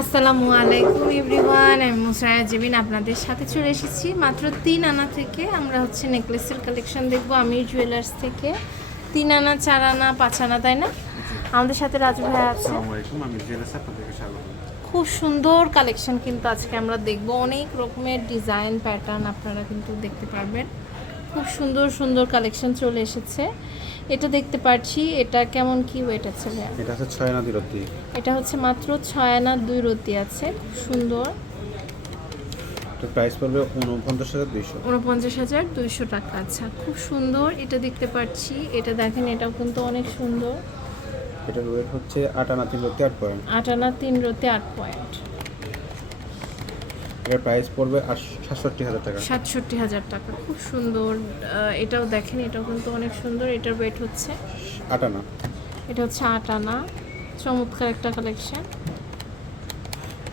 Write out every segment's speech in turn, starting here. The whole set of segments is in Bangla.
আসসালামু আলাইকুম এভরিওয়ান আমি মুসরায়া জেবিন আপনাদের সাথে চলে এসেছি। মাত্র তিন আনা থেকে আমরা হচ্ছে নেকলেসের কালেকশন দেখব আমি জুয়েলার্স থেকে। তিন আনা চার আনা পাঁচ আনা তাই না? আমাদের সাথে রাজু ভাই আছে। খুব সুন্দর কালেকশন কিন্তু আজকে আমরা দেখব। অনেক রকমের ডিজাইন প্যাটার্ন আপনারা কিন্তু দেখতে পারবেন। খুব সুন্দর সুন্দর কালেকশন চলে এসেছে। এটা দেখতে পাচ্ছি এটা কেমন কি ওয়েট আছে ভাইয়া? এটা হচ্ছে ছয় নদী রত্তি। এটা হচ্ছে মাত্র ছয় আনা দুই রতি আছে সুন্দর। তো প্রাইস পড়বে উনপঞ্চাশ হাজার দুইশো। উনপঞ্চাশ হাজার দুইশো টাকা আচ্ছা খুব সুন্দর এটা দেখতে পাচ্ছি এটা দেখেন এটাও কিন্তু অনেক সুন্দর। এটার ওয়েট হচ্ছে আট আনা তিন রত্তি আট পয়েন্ট আট আনা তিন রতি আট পয়েন্ট এটার প্রাইস পড়বে সাতষট্টি হাজার টাকা। সাতষট্টি হাজার টাকা খুব সুন্দর। এটাও দেখেন এটাও কিন্তু অনেক সুন্দর। এটার ওয়েট হচ্ছে আট আনা এটা হচ্ছে আট আনা চমৎকার একটা কালেকশন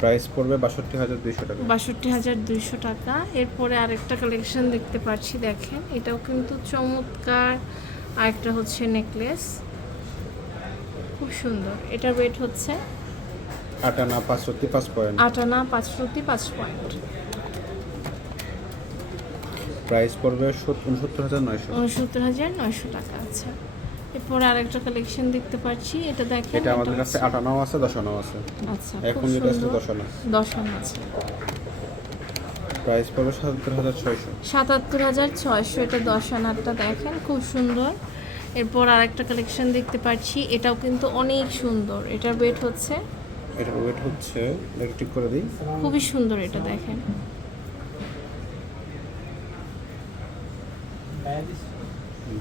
প্রাইস পড়বে বাষট্টি হাজার দুইশো টাকা। বাষট্টি হাজার দুইশো টাকা। এরপরে আরেকটা কালেকশন দেখতে পাচ্ছি দেখেন। এটাও কিন্তু চমৎকার। আরেকটা হচ্ছে নেকলেস খুব সুন্দর। এটার ওয়েট হচ্ছে আট আনা পাঁচ পয়েন্ট আট আনা পাঁচ পয়েন্ট প্রাইস পড়বে উনসত্তর হাজার নয়শো। উনসত্তর হাজার নয়শো টাকা আচ্ছা। এরপরে আরেকটা কালেকশন দেখতে পাচ্ছি এটা দেখেন এটা আমাদের কাছে আট আনাও আছে দশ আনাও আছে। আচ্ছা এখন যেটা আছে সুন্দর দশ আনা দশ আছে। প্রাইস পড়বে সাতাত্তর হাজার ছয়শো। সাতাত্তর হাজার ছয়শো এটা দশ আনারটা দেখেন খুব সুন্দর। এরপর আরেকটা কালেকশন দেখতে পাচ্ছি এটাও কিন্তু অনেক সুন্দর এটার ওয়েট হচ্ছে এটার ওয়েট হচ্ছে। এটা ঠিক করে দিই। খুবই সুন্দর এটা দেখেন।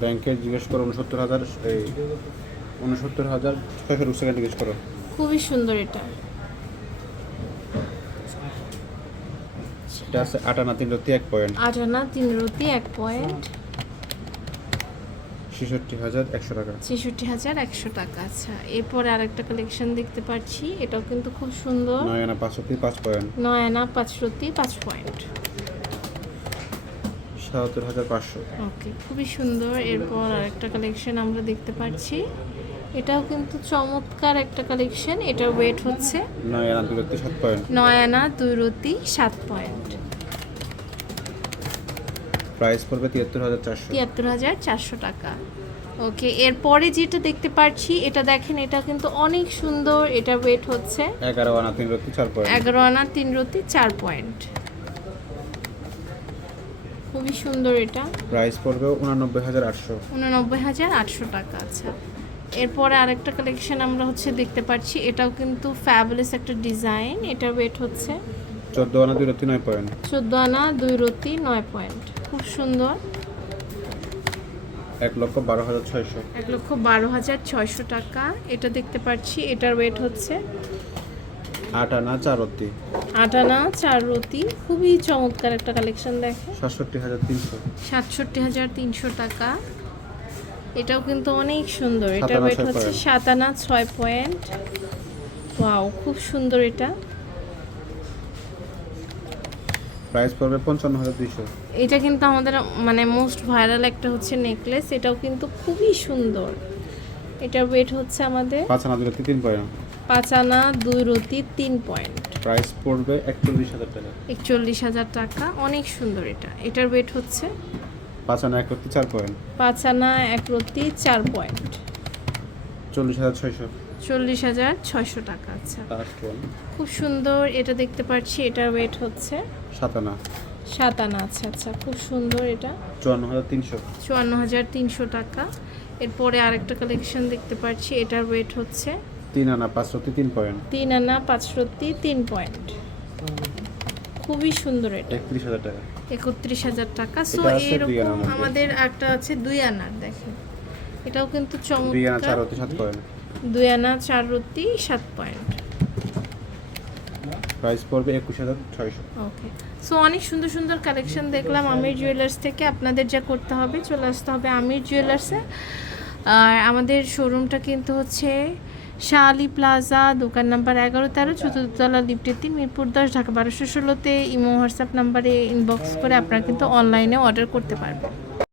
ব্যাংকে জিজ্ঞেস করো উনসত্তর হাজার এই উনসত্তর হাজার ছয়শো রুপ সেকেন্ড জিজ্ঞেস করো। খুবই সুন্দর এটা। এটা আছে আট আনা তিন রত্তি এক পয়েন্ট আট আনা তিন রতি এক পয়েন্ট ছেষট্টি হাজার একশো টাকা। ছেষট্টি হাজার একশো টাকা আচ্ছা। এরপরে আরেকটা কালেকশন দেখতে পাচ্ছি এটাও কিন্তু খুব সুন্দর। নয় আনা পাঁচ পাঁচ পয়েন্ট। নয় আনা পাঁচ পাঁচ পয়েন্ট। সাতাত্তর হাজার পাঁচশো। ওকে খুবই সুন্দর। এরপর আরেকটা কালেকশন আমরা দেখতে পাচ্ছি। এটাও কিন্তু চমৎকার একটা কালেকশন এটার ওয়েট হচ্ছে নয় আনা দুই রত্তি সাত পয়েন্ট। নয় আনা দুই রতি সাত পয়েন্ট। প্রাইস পড়বে তিয়াত্তর হাজার চারশো। তিয়াত্তর হাজার চারশো টাকা। ওকে এরপরে যেটা দেখতে পাচ্ছি এটা দেখেন এটা কিন্তু অনেক সুন্দর এটা ওয়েট হচ্ছে এগারো আনা তিন রত্তি চার পয়েন্ট। এগারো আনা তিন রতি চার পয়েন্ট। খুবই সুন্দর এটা। প্রাইস পড়বে উনানব্বই হাজার আটশো। উননব্বই হাজার আটশো টাকা আচ্ছা। এরপরে আরেকটা কালেকশন আমরা হচ্ছে দেখতে পাচ্ছি এটাও কিন্তু ফ্যাবুলাস একটা ডিজাইন এটা ওয়েট হচ্ছে চোদ্দ আনা দুই রত্তি নয় পয়েন্ট। চোদ্দ আনা দুই রতি নয় পয়েন্ট। খুব সুন্দর। এক লক্ষ বারো হাজার ছয়শো। এক লক্ষ বারো হাজার ছয়শো টাকা। এটা দেখতে পাচ্ছি এটার ওয়েট হচ্ছে? আট আনা চার রত্তি আট আনা চার রতি। খুবই চমৎকার একটা কালেকশন দেখে। সাতষট্টি হাজার তিনশো। সাতষট্টি হাজার তিনশো টাকা। এটাও কিন্তু অনেক সুন্দর। এটার ওয়েট হচ্ছে। সাত আনা ছয় পয়েন্ট। ওয়াও খুব সুন্দর এটা। প্রাইস পড়বে পঞ্চান্ন হাজার দুইশো। এটা কিন্তু আমাদের মানে মোস্ট ভাইরাল একটা হচ্ছে নেকলেস এটাও কিন্তু খুবই সুন্দর। এটার ওয়েট হচ্ছে আমাদের পাঁচ আনা দুই রত্তি তিন পয়েন্ট। পাঁচ আনা দুই রতি তিন পয়েন্ট। প্রাইস পড়বে একচল্লিশ হাজার টাকা। একচল্লিশ হাজার টাকা অনেক সুন্দর এটা। এটার ওয়েট হচ্ছে পাঁচ আনা এক রত্তি চার পয়েন্ট। পাঁচ আনা এক রতি চার পয়েন্ট। চল্লিশ হাজার ছয়শো। চল্লিশ হাজার ছয়শো টাকা আচ্ছা। খুব সুন্দর এটা দেখতে পাচ্ছি এটার ওয়েট হচ্ছে সাত আনা সাত আনা আচ্ছা আচ্ছা খুব সুন্দর এটা। চুয়ান্ন হাজার তিনশো। চুয়ান্ন হাজার তিনশো টাকা। এরপরে আরেকটা কালেকশন দেখতে পাচ্ছি এটার ওয়েট হচ্ছে তিন আনা পাঁচ তিন পয়েন্ট। তিন আনা পাঁচ রত্তি তিন পয়েন্ট। খুবই সুন্দর এটা। একত্রিশ হাজার টাকা। একত্রিশ হাজার টাকা। সো এরকম আমাদের একটা আছে দুই আনার দেখেন। এটাও কিন্তু দুই আনা চার চমৎকার। সাত পয়েন্ট। দুই আনা চার রত্তি সাত পয়েন্ট। প্রাইস পড়বে একুশ হাজার ছয়শো। ওকে সো অনেক সুন্দর সুন্দর কালেকশন দেখলাম আমির জুয়েলার্স থেকে। আপনাদের যা করতে হবে চলে আসতে হবে আমির জুয়েলার্সে আর আমাদের শোরুমটা কিন্তু হচ্ছে শাহ প্লাজা দোকান নাম্বার এগারো তেরো চতুর্থতলা লিফটের তিন মিরপুর দশ ঢাকা বারোশো ষোলোতে। ইমো হোয়াটসঅ্যাপ নাম্বারে ইনবক্স করে আপনারা কিন্তু অনলাইনে অর্ডার করতে পারবেন।